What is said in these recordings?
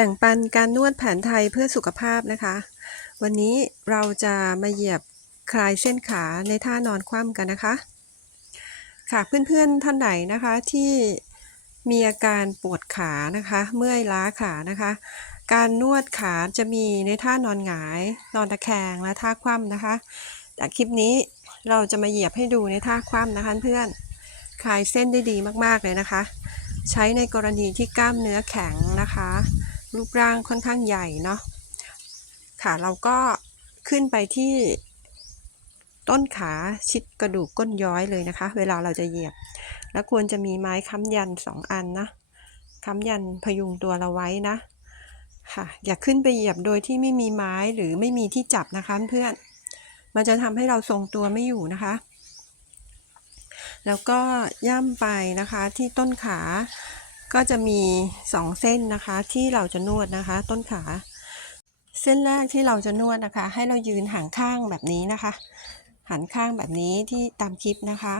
แบ่งปันการนวดแผนไทยเพื่อสุขภาพนะคะ วันนี้เราจะมาเหยียบคลายเส้นขาในท่านอนคว่ำกันนะคะ ค่ะเพื่อนๆท่านไหนนะคะที่มีอาการปวดขานะคะ เมื่อยล้าขานะคะ การนวดขาจะมีในท่านอนหงาย นอนตะแคงและท่าคว่ำนะคะ แต่คลิปนี้เราจะมาเหยียบให้ดูในท่าคว่ำนะคะเพื่อนคลายเส้นได้ดีมากๆเลยนะคะ ใช้ในกรณีที่กล้ามเนื้อแข็งนะคะ รูปร่างค่อนข้างใหญ่เนาะค่ะเราก็ขึ้นไปที่ต้นขาชิดกระดูกก้นย้อยเลยนะคะ เวลาเราจะเหยียบ แล้วควรจะมีไม้ค้ำยันสองอันนะค้ำยันพยุงตัวเราไว้นะค่ะ อย่าขึ้นไปเหยียบโดยที่ไม่มีไม้หรือไม่มีที่จับนะคะเพื่อนมันจะทำให้เราทรงตัวไม่อยู่นะคะ แล้วก็ย่ำไปนะคะที่ต้นขา ก็จะมีสองเส้นนะคะที่เราจะนวดนะคะ ต้นขา เส้นแรกที่เราจะนวดนะคะ ให้เรายืนห่างข้างแบบนี้นะคะ หันข้างแบบนี้ที่ตามคลิปนะคะ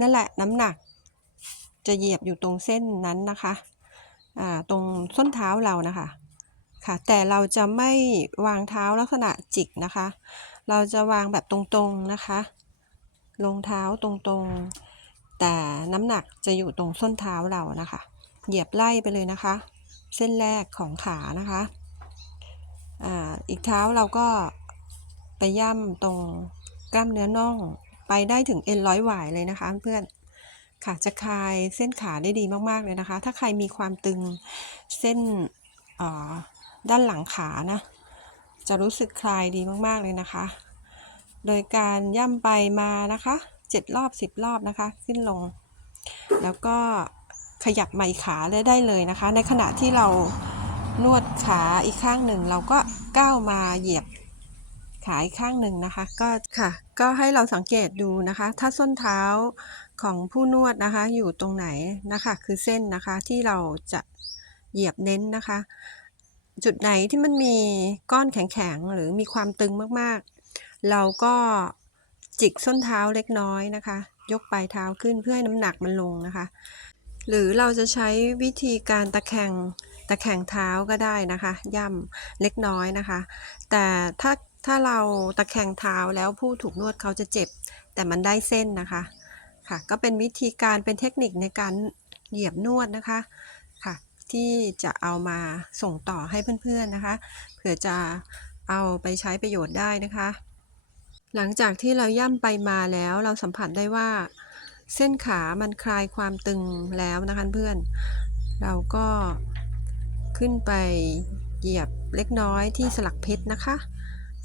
นั่นแหละน้ำหนักจะเหยียบอยู่ตรงเส้นนั้นนะคะตรงส้นเท้าเรานะคะค่ะ แต่เราจะไม่วางเท้าลักษณะจิกนะคะ เราจะวางแบบตรงๆนะคะ ลงเท้าตรงๆ แต่น้ำหนักจะอยู่ตรงส้นเท้าเรานะคะ เหยียบไล่ไปเลยนะคะ เส้นแรกของขานะคะอ่าอีกเท้าเราก็ไปย่ำตรงกล้ามเนื้อน่องไปได้ถึงเอ็นร้อยหวายเลยนะคะ เพื่อนค่ะจะคลายเส้นขาได้ดีมากๆเลยนะคะ ถ้าใครมีความตึงเส้นด้านหลังขานะ จะรู้สึกคลายดีมากๆเลยนะคะ โดยการย่ำไปมานะคะเจ็ดรอบสิบรอบนะคะ ขึ้นลง แล้วก็ ขยับไหมขาได้ได้เลยนะคะ ในขณะที่เรานวดขาอีกข้างหนึ่ง เราก็ก้าวมาเหยียบขาอีกข้างหนึ่งนะคะก็ค่ะก็ให้เราสังเกตดูนะคะ ถ้าส้นเท้าของผู้นวดนะคะ อยู่ตรงไหนนะคะ คือเส้นนะคะที่เราจะเหยียบเน้นนะคะ จุดไหนที่มันมีก้อนแข็งๆหรือมีความตึงมากๆ เราก็จิกส้นเท้าเล็กน้อยนะคะ ยกปลายเท้าขึ้นเพื่อให้น้ำหนักมันลงนะคะ หรือเราจะใช้วิธีการตะแคงตะแคงเท้าก็ได้นะคะ ย่ำเล็กน้อยนะคะ แต่ถ้าถ้าเราตะแคงเท้าแล้วผู้ถูกนวดเขาจะเจ็บ แต่มันได้เส้นนะคะค่ะ ก็เป็นวิธีการเป็นเทคนิคในการเหยียบนวดนะคะค่ะ ที่จะเอามาส่งต่อให้เพื่อนๆนะคะเผื่อจะเอาไปใช้ประโยชน์ได้นะคะ หลังจากที่เราย่ำไปมาแล้วเราสัมผัสได้ว่า เส้นขามันคลายความตึงแล้วนะคะเพื่อน เราก็ขึ้นไปเหยียบเล็กน้อยที่สลักเพชรนะคะ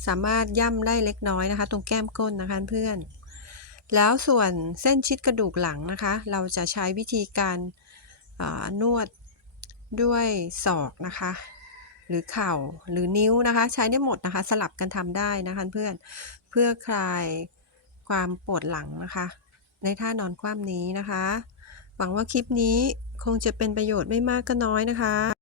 สามารถย่ำได้เล็กน้อยนะคะ ตรงแก้มก้นนะคะเพื่อน แล้วส่วนเส้นชิดกระดูกหลังนะคะ เราจะใช้วิธีการนวดด้วยศอกนะคะ หรือเข่าหรือนิ้วนะคะ ใช้ได้หมดนะคะ สลับกันทำได้นะคะเพื่อนเพื่อคลายความปวดหลังนะคะ ในท่านอนคว่ำนี้นะคะ หวังว่าคลิปนี้คงจะเป็นประโยชน์ไม่มากก็น้อยนะคะ